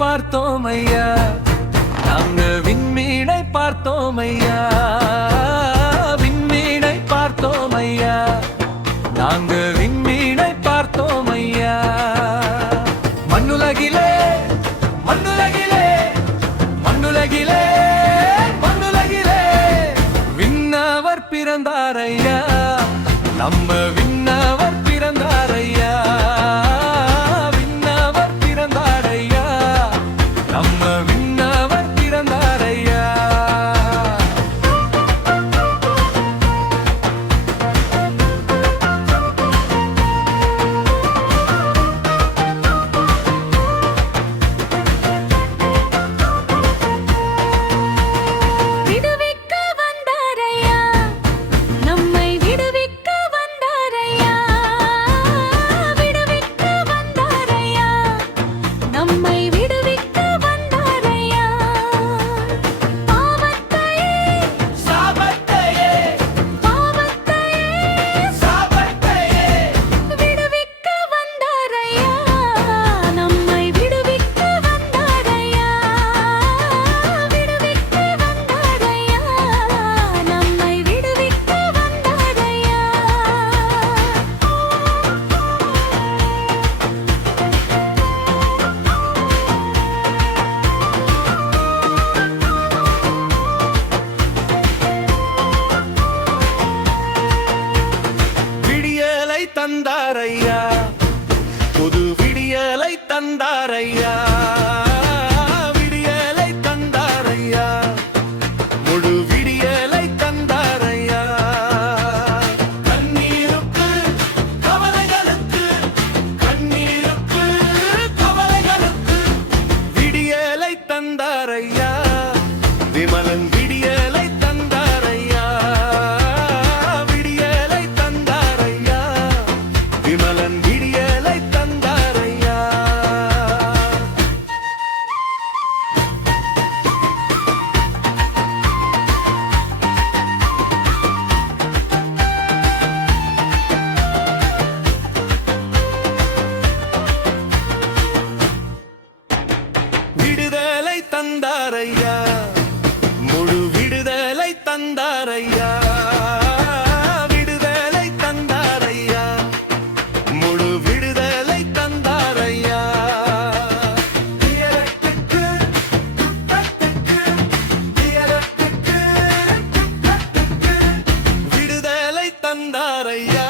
பார்த்தோம் ஐயா, நாங்க விண்மீனை பார்த்தோம் ஐயா, விண்மீனை பார்த்தோம் ஐயா, நாங்க விண்மீனை பார்த்தோம் ஐயா. மண்ணுலகிலே மண்ணுலகிலே மண்ணுலகிலே மண்ணுலகிலே விண்ணவர் பிறந்தார் ஐயா, நம்ம விண்ணவர் பிறந்தார் ஐயா, விண்ணவர் பிறந்தார் ஐயா, நம்ம விண்ணவர் பிறந்தார் ஐயா. தந்தாரையா, புது விடியலை தந்தாரையா, விடியலை தந்தாரையா, முழு விடியலை தந்தாரையா. கண்ணீருக்கு கவலைகளுக்கு, கண்ணீருக்கு கவலைகளுக்கு விடியலை தந்தாரையா, விமலன் விடியலை தந்தாரையா, விடியலை தந்தாரையா, விமலன் விடியலை தந்தாரையா. விடுதலை தந்தாரையா, முழு விடுதலை தந்தாரையா, விடுதலை தந்தாரையா, முழு விடுதலை தந்தாரையா. தீயரத்துக்கு குற்றத்துக்கு, தீயரத்துக்கு குற்றத்துக்கு விடுதலை தந்தாரையா.